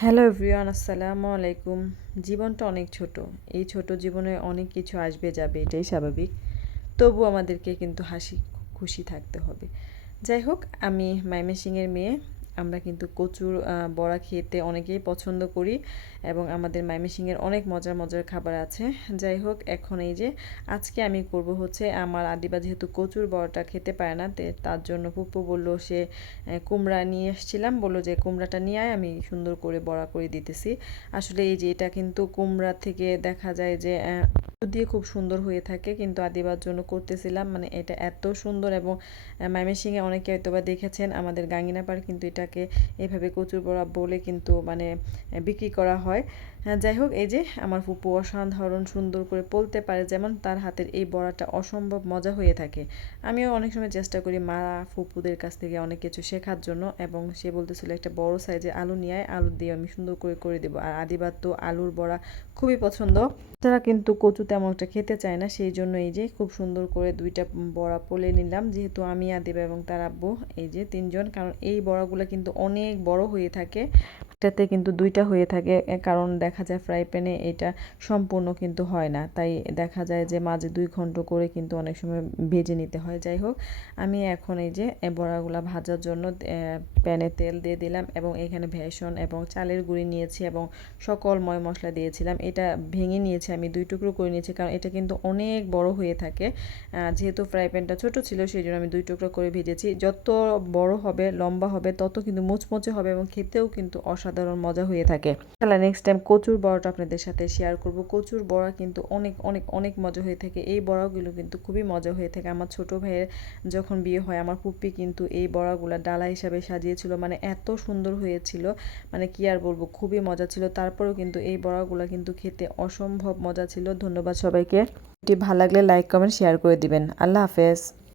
Hello everyone, আসসালামু আলাইকুম। জীবনটা অনেক ছোট। এই ছোট জীবনে অনেক কিছু আসবে যাবে, এটাই স্বাভাবিক। তবু আমাদেরকে কিন্তু হাসি খুশি থাকতে হবে। যাই হোক, আমি ময়মনসিংহের মেয়ে। আমরা কিন্তু কচুর বড়া খেতে অনেকেই পছন্দ করি এবং আমাদের ময়মনসিংহের অনেক মজার মজার খাবার আছে। যাই হোক, এখন এই যে আজকে আমি করব হচ্ছে আমার আদিবা যেহেতু কচুর বড়াটা খেতে পারে না, তার জন্য ফুপু বলল সে কুমড়া নিয়ে এসেছিলাম, বললো যে কুমড়াটা নিয়ে আয়, আমি সুন্দর করে বড়া করে দিতেছি। আসলে এই যে এটা কিন্তু কুমড়া থেকে দেখা যায় যে দিয়ে খুব সুন্দর হয়ে থাকে, কিন্তু আদিবার জন্য করতেছিলাম। মানে এটা এত সুন্দর এবং ময়মনসিংহে অনেকে হয়তোবা দেখেছেন, আমাদের গাঙ্গিনা পাড় কিন্তু এটাকে এভাবে কচুর বড়া বলে কিন্তু মানে বিক্রি করা হয়। যাই হোক, এই যে আমার ফুপু অসাধারণ সুন্দর করে বলতে পারে, যেমন তার হাতের এই বড়াটা অসম্ভব মজা হয়ে থাকে। আমিও অনেক সময় চেষ্টা করি মা ফুপুদের কাছ থেকে অনেক কিছু শেখার জন্য, এবং সে বলতেছিল একটা বড় সাইজের আলু নিয়ে আয়, আলু দিয়ে আমি সুন্দর করে করে দেবো। আর আদিবার তো আলুর বড়া খুবই পছন্দ। তারা কিন্তু কচু তেমন একটা খেতে চায় না, সেই জন্য এই যে খুব সুন্দর করে দুইটা বড়া পোলে নিলাম, যেহেতু আমি আদিবা এবং তার আব্বু এই যে তিনজন। কারণ এই বড়াগুলো কিন্তু অনেক বড় হয়ে থাকে, একটাতে কিন্তু দুইটা হয়ে থাকে, কারণ দেখা যায় ফ্রাই প্যানে এটা সম্পূর্ণ কিন্তু হয় না, তাই দেখা যায় যে মাঝে 2 ঘন্টা করে কিন্তু অনেক সময় ভেজে নিতে হয়। যাই হোক, আমি এখন এই যে বড়াগুলা ভাজার জন্য প্যানে তেল দিয়ে দিলাম এবং এখানে ভেষন এবং চালের গুঁড়ি নিয়েছি এবং সকল ময় মশলা দিয়েছিলাম। এটা ভেঙে নিয়েছি, আমি 2 টুকরো করে নিয়েছি, কারণ এটা কিন্তু অনেক বড় হয়ে থাকে। যেহেতু ফ্রাই প্যানটা ছোট ছিল, সেই জন্য আমি 2 টুকরো করে ভেজেছি। যত বড় হবে লম্বা হবে তত কিন্তু মুচমুচে হবে এবং খেতেও কিন্তু অসাধারণ মজা হয়ে থাকে। তাহলে নেক্সট টাইম কচুর বড়াটা আপনাদের সাথে শেয়ার করব। কচুর বড়া কিন্তু অনেক অনেক অনেক মজা হয়ে থাকে। এই বড়াগুলো কিন্তু খুবই মজা হয়ে থাকে। আমার ছোট ভাইয়ের যখন বিয়ে হয়, আমার পুপ্পি কিন্তু এই বড়াগুলা ডালা হিসাবে সাজিয়েছিল, মানে এত সুন্দর হয়েছিল, মানে কি আর বলবো, খুবই মজা ছিল। তারপরেও কিন্তু এই বড়াগুলা কিন্তু খেতে অসম্ভব মজা ছিল। ধন্যবাদ সবাইকে। এটি ভালো লাগলে লাইক কমেন্ট শেয়ার করে দিবেন। আল্লাহ হাফেজ।